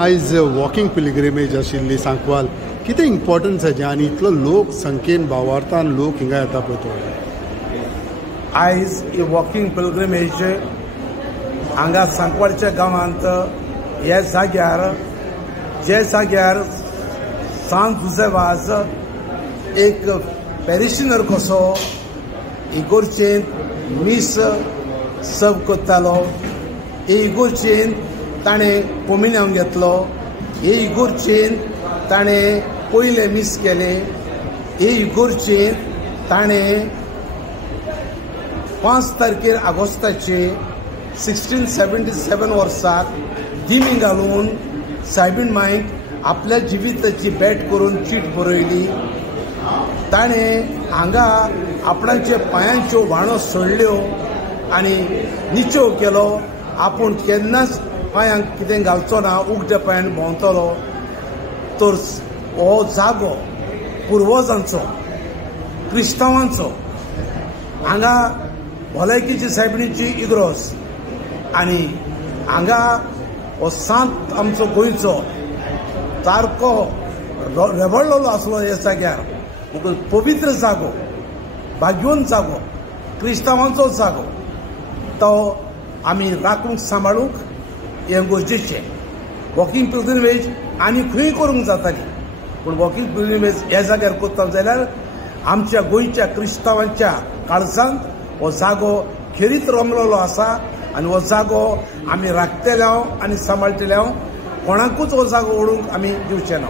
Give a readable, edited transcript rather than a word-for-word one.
आयज walking pilgrimage आशिल्ली सांकवाल कितें इम्पॉर्टन्स हेजें आनी इतलो लोक संख्येन भावार्थान लोक हिंगा येता पळय तो आयज ही वॉकिंग पिलग्रिमेज हांगा सांकवालच्या गांवांत ह्या जाग्यार जे जाग्यार सांत जुझेवाज एक पॅरिशनर कसो इगोर्जेन मीस सर्व करतालो. हे इगोर्जेन ताणें पोमिन्यान घेतलो. हे इगोर्जेन ताणें पयले मीस केले. हे इगोर्जेन ताणें 5 तारखेर ऑगस्टाचे 1677 वर्साक दिमी घालून सायबीण मांयक आपल्या जिविताची बॅट करून चीट बरयली. ताणें हांगा आपणाचे पांयांच्यो व्हाणो सोडल्यो आनी निचो केलो. आपूण केन्नाच पांयांक कितें घालचो ना, उगड्या पांयान भोंवतलो. तर हो जागो पुर्वजांचो, क्रिस्तांवांचो. हांगा भलायकेची सायबिणीची इग्रोस आनी हांगा हो सांत आमचो गोंयचो सारको रेबळ्ळलो आसलो. ह्या जाग्यार पवित्र जागो, भाग्यवंत जागो, क्रिस्तांवांचो जागो तो आमी राखूंक सांबाळूंक हें गरजेचें. वॉकिंग पिलग्रिमेज आनी खंय करूंक जाताली, पूण वॉकिंग पिलग्रिमेज ह्या जाग्यार करता जाल्यार आमच्या गोंयच्या क्रिस्तांवांच्या काळजांत हो जागो खेरीत रमलेलो आसा आनी हो जागो आमी राखतले आनी सांबाळटले. कोणाकूच हो जागो ओडूंक आमी दिवचे ना.